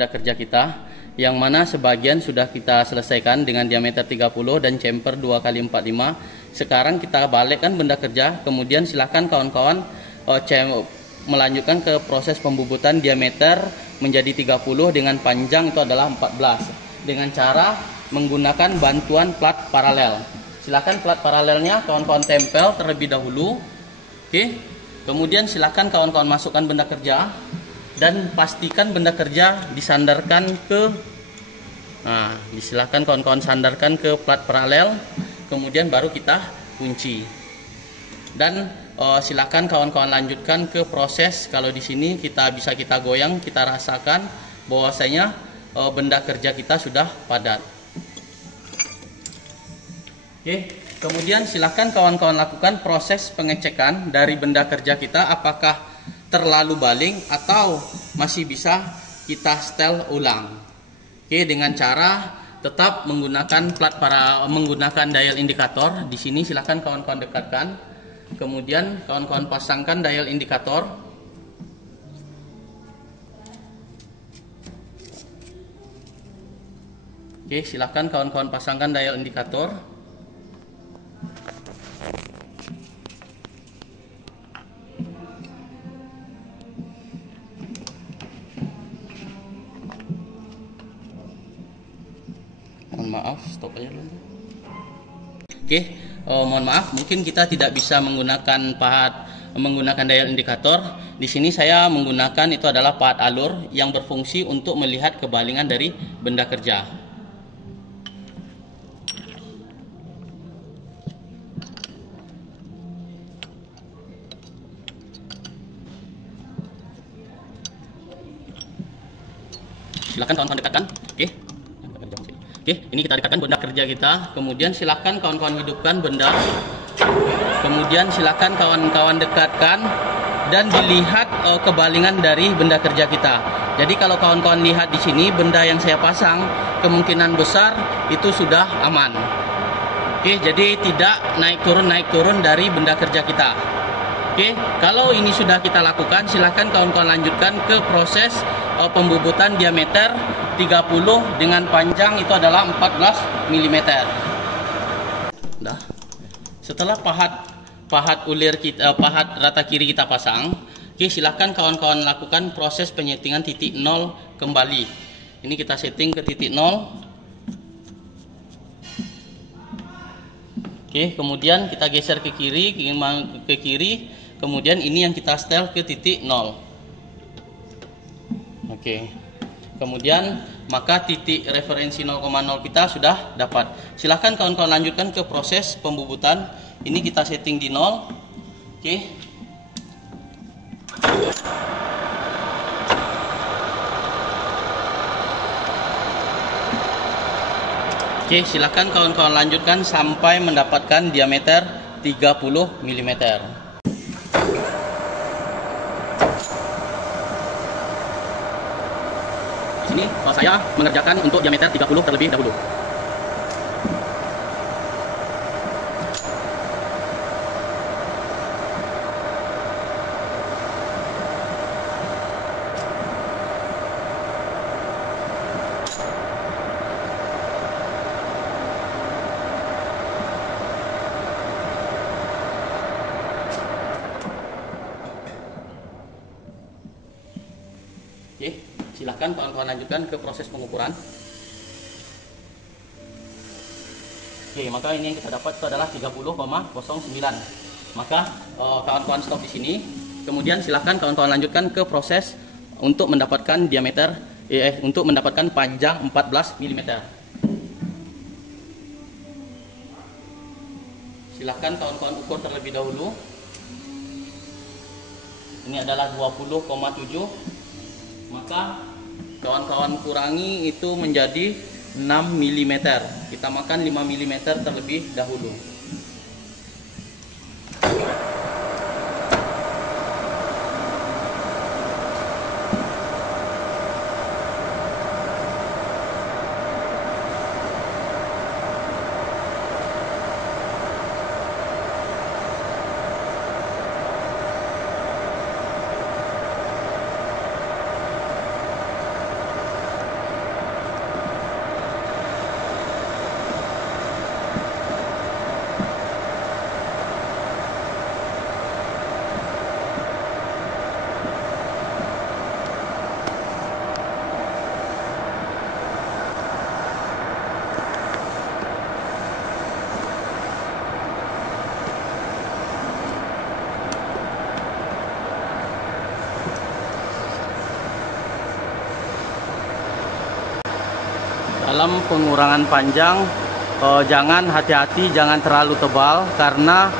benda kerja kita, yang mana sebagian sudah kita selesaikan dengan diameter 30 dan chamfer 2x45. Sekarang kita balikkan benda kerja, kemudian silakan kawan-kawan melanjutkan ke proses pembubutan diameter menjadi 30 dengan panjang itu adalah 14 dengan cara menggunakan bantuan plat paralel. Silakan plat paralelnya kawan-kawan tempel terlebih dahulu. Oke. Kemudian silakan kawan-kawan masukkan benda kerja dan pastikan benda kerja disandarkan ke silakan kawan-kawan sandarkan ke plat paralel, kemudian baru kita kunci. Dan silakan kawan-kawan lanjutkan ke proses. Kalau di sini kita goyang, kita rasakan bahwasanya benda kerja kita sudah padat. Oke, kemudian silakan kawan-kawan lakukan proses pengecekan dari benda kerja kita apakah terlalu baling atau masih bisa kita setel ulang. Oke, dengan cara tetap menggunakan menggunakan dial indikator. Di sini silakan kawan-kawan dekatkan. Kemudian kawan-kawan pasangkan dial indikator. Oke, silakan kawan-kawan pasangkan dial indikator. Mohon maaf, stop aja dulu. Oke, mohon maaf, mungkin kita tidak bisa menggunakan dial indikator. Di sini saya menggunakan itu adalah pahat alur yang berfungsi untuk melihat kebalingan dari benda kerja. Silakan kawan-kawan dekatkan. Oke, ini kita dekatkan benda kerja kita. Kemudian silakan kawan-kawan hidupkan benda. Kemudian silakan kawan-kawan dekatkan dan dilihat kebalingan dari benda kerja kita. Jadi kalau kawan-kawan lihat di sini benda yang saya pasang kemungkinan besar itu sudah aman. Oke, jadi tidak naik turun dari benda kerja kita. Oke, kalau ini sudah kita lakukan, silakan kawan-kawan lanjutkan ke proses pembubutan diameter 30 dengan panjang itu adalah 14 mm. Nah, setelah pahat ulir kita, pahat rata kiri kita pasang, oke, silakan kawan-kawan lakukan proses penyetingan titik 0 kembali. Ini kita setting ke titik 0. Oke, kemudian kita geser ke kiri, kemudian ini yang kita setel ke titik 0. Oke. Kemudian maka titik referensi 0,0 kita sudah dapat. Silahkan kawan-kawan lanjutkan ke proses pembubutan. Ini kita setting di 0. Oke. Oke, silahkan kawan-kawan lanjutkan sampai mendapatkan diameter 30 mm. Sini saya mengerjakan untuk diameter 30 terlebih dahulu. Oke, silahkan kawan-kawan lanjutkan ke proses pengukuran. Oke, maka ini yang kita dapat itu adalah 30,09. Maka kawan-kawan stop di sini. Kemudian silahkan kawan-kawan lanjutkan ke proses untuk mendapatkan diameter untuk mendapatkan panjang 14 mm. Silahkan kawan-kawan ukur terlebih dahulu. Ini adalah 20,7. Maka kawan-kawan kurangi itu menjadi 6 mm. Kita makan 5 mm terlebih dahulu. Dalam pengurangan panjang, jangan hati-hati, jangan terlalu tebal, karena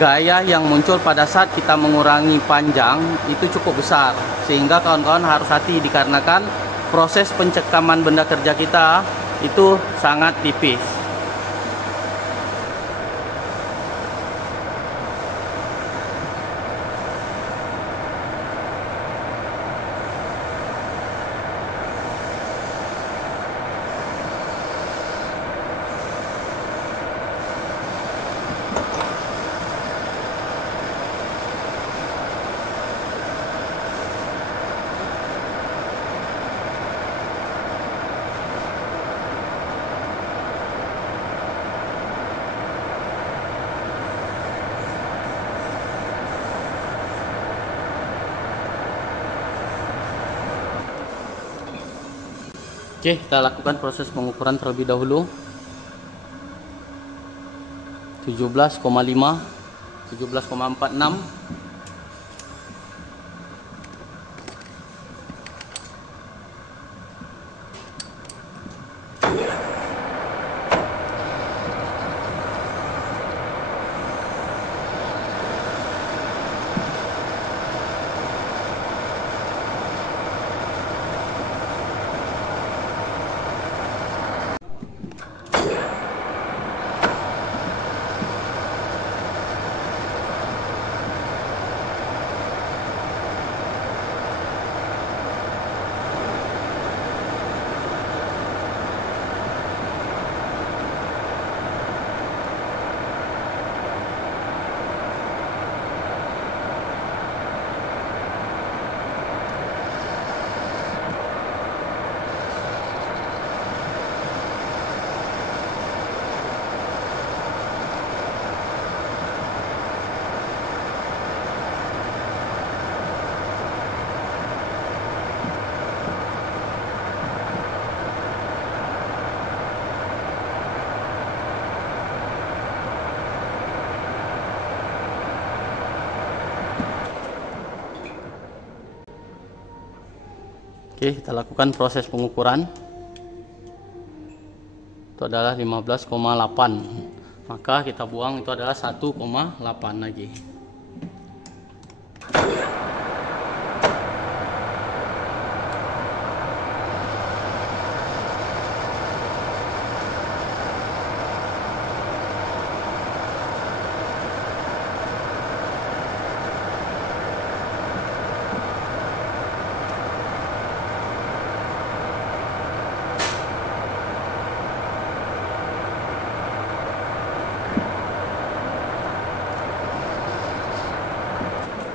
gaya yang muncul pada saat kita mengurangi panjang itu cukup besar, sehingga kawan-kawan harus hati dikarenakan proses pencekaman benda kerja kita itu sangat tipis. Oke, kita lakukan proses pengukuran terlebih dahulu. 17,5, 17,46. Oke, kita lakukan proses pengukuran. Itu adalah 15,8. Maka kita buang itu adalah 1,8 lagi.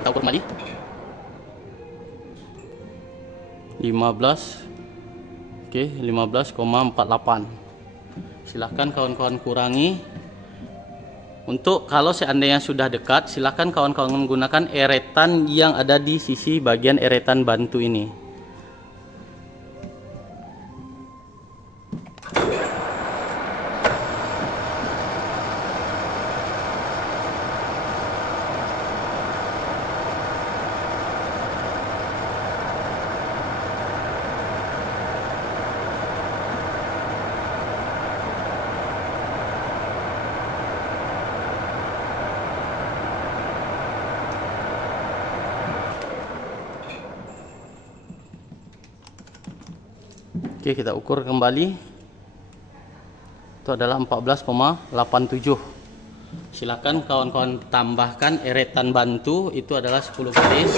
Kita ukur kembali 15. Oke, 15,48. Silahkan kawan-kawan kurangi. Untuk kalau seandainya sudah dekat, silahkan kawan-kawan menggunakan eretan yang ada di sisi bagian eretan bantu ini. Oke, kita ukur kembali. Itu adalah 14,87. Silakan kawan-kawan tambahkan eretan bantu, itu adalah 10 garis.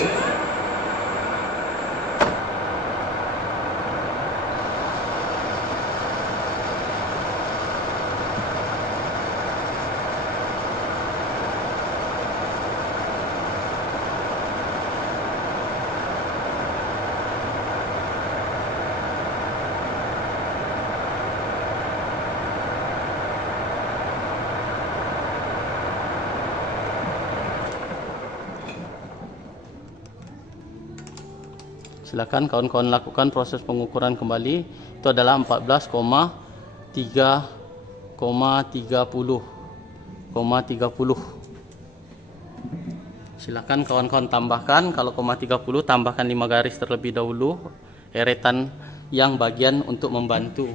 Silakan kawan-kawan lakukan proses pengukuran kembali. Itu adalah 14,30. Silakan kawan-kawan tambahkan. Kalau 30 tambahkan 5 garis terlebih dahulu eretan yang bagian untuk membantu.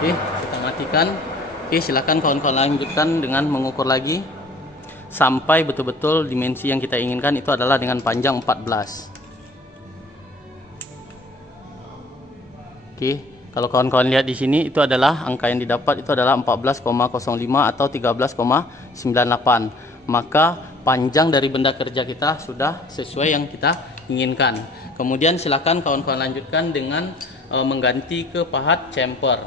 Oke, kita matikan. Oke, silakan kawan-kawan lanjutkan dengan mengukur lagi sampai betul-betul dimensi yang kita inginkan itu adalah dengan panjang 14. Oke, kalau kawan-kawan lihat di sini itu adalah angka yang didapat itu adalah 14,05 atau 13,98. Maka panjang dari benda kerja kita sudah sesuai yang kita inginkan. Kemudian silakan kawan-kawan lanjutkan dengan mengganti ke pahat chamfer.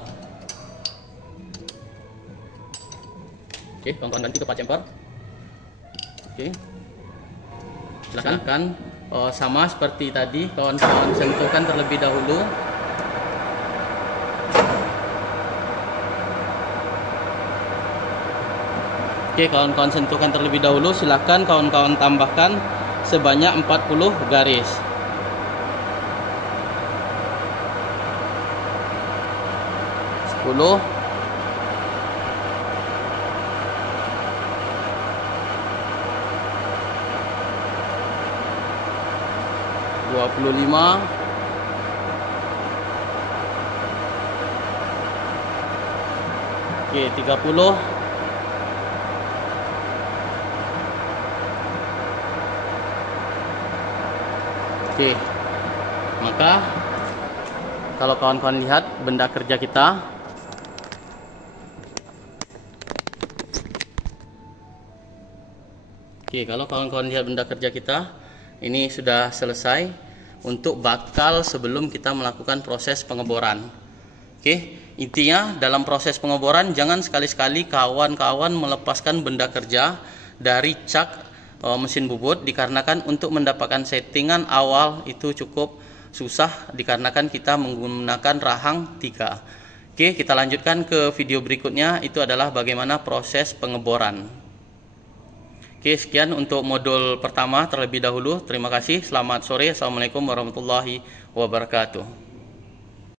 Oke, kawan-kawan ganti ke pahat chamfer. Oke, silakan sama seperti tadi, kawan-kawan sentuhkan terlebih dahulu. Oke, kawan-kawan sentuhkan terlebih dahulu. Silakan kawan-kawan tambahkan sebanyak 40 garis. Sepuluh, 25, 30. Oke, maka kalau kawan-kawan lihat benda kerja kita, kalau kawan-kawan lihat benda kerja kita, ini sudah selesai untuk bakal sebelum kita melakukan proses pengeboran. Oke, intinya dalam proses pengeboran jangan sekali-sekali kawan-kawan melepaskan benda kerja dari cak mesin bubut, dikarenakan untuk mendapatkan settingan awal itu cukup susah dikarenakan kita menggunakan rahang 3. Oke, kita lanjutkan ke video berikutnya, itu adalah bagaimana proses pengeboran. Oke, sekian untuk modul pertama terlebih dahulu. Terima kasih, selamat sore, assalamualaikum warahmatullahi wabarakatuh.